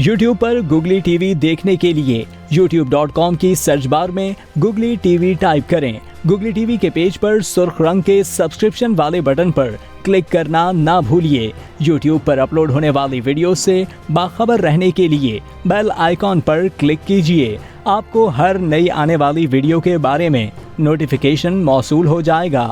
YouTube पर googly TV देखने के लिए youtube.com की सर्च बार में गुगली टीवी टाइप करें। गुगली टीवी के पेज पर सुर्ख रंग के सब्सक्रिप्शन वाले बटन पर क्लिक करना ना भूलिए। YouTube पर अपलोड होने वाली वीडियो से बाखबर रहने के लिए बेल आइकॉन पर क्लिक कीजिए। आपको हर नई आने वाली वीडियो के बारे में नोटिफिकेशन मौसूल हो जाएगा।